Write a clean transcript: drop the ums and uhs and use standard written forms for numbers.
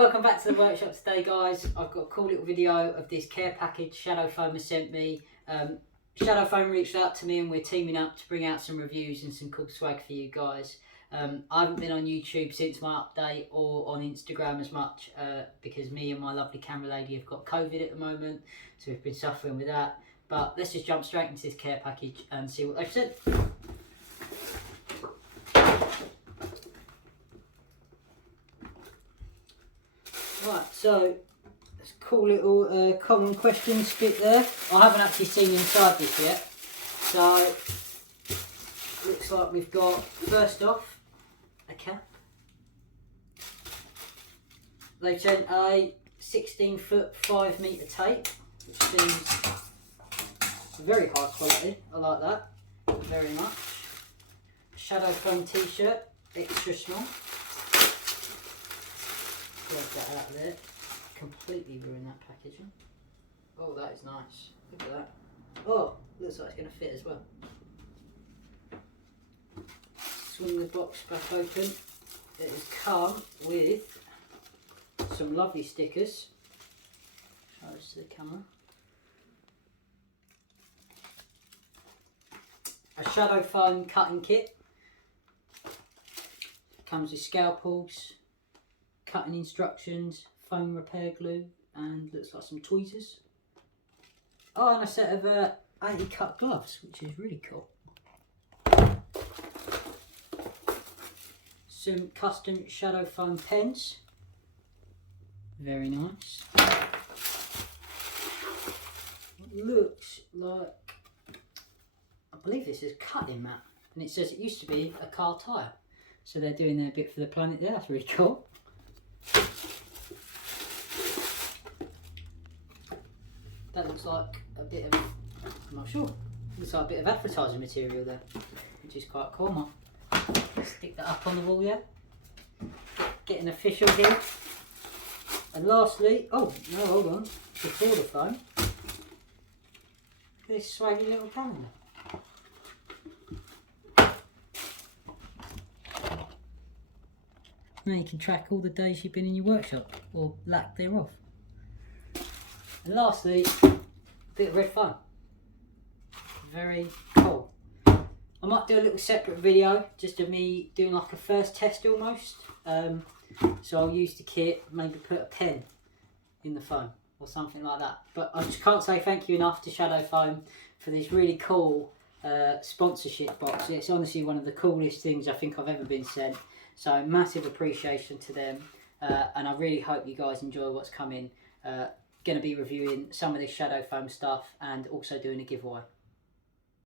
Welcome back to the workshop today, guys. I've got a cool little video of this care package Shadow Foam has sent me. Shadow Foam reached out to me and we're teaming up to bring out some reviews and some cool swag for you guys. I haven't been on YouTube since my update or on Instagram as much because me and my lovely camera lady have got COVID at the moment, so we've been suffering with that. But let's just jump straight into this care package and see what they've said. Right, so it's a cool little common questions bit there. I haven't actually seen inside this yet, so looks like we've got, first off, a cap. They've sent a 16-foot 5-metre tape, which seems very high quality. I like that very much. Shadow Foam t-shirt, extra small. Get that out of there. Completely ruined that packaging. Oh, that is nice. Look at that. Oh, looks like it's going to fit as well. Swing the box back open. It has come with some lovely stickers. Show this to the camera. A Shadow Foam cutting kit. Comes with scalpels, cutting instructions, foam repair glue, and looks like some tweezers. Oh, and a set of anti-cut gloves, which is really cool. Some custom Shadow Foam pens. Very nice. It looks like, I believe this is a cutting mat, and it says it used to be a car tyre. So they're doing their bit for the planet there. That's really cool. That looks like a bit of, I'm not sure, looks like a bit of advertising material there, which is quite cool. Might stick that up on the wall there. Getting official here. And lastly, oh no, hold on, before the phone, this swaggy little calendar. Now you can track all the days you've been in your workshop, or lack thereof. And lastly, a bit of red foam. Very cool. I might do a little separate video, just of me doing like a first test almost. So I'll use the kit, maybe put a pen in the foam or something like that. But I just can't say thank you enough to Shadow Foam for this really cool sponsorship box. It's honestly one of the coolest things I think I've ever been sent. So massive appreciation to them, and I really hope you guys enjoy what's coming. Going to be reviewing some of this Shadow Foam stuff and also doing a giveaway.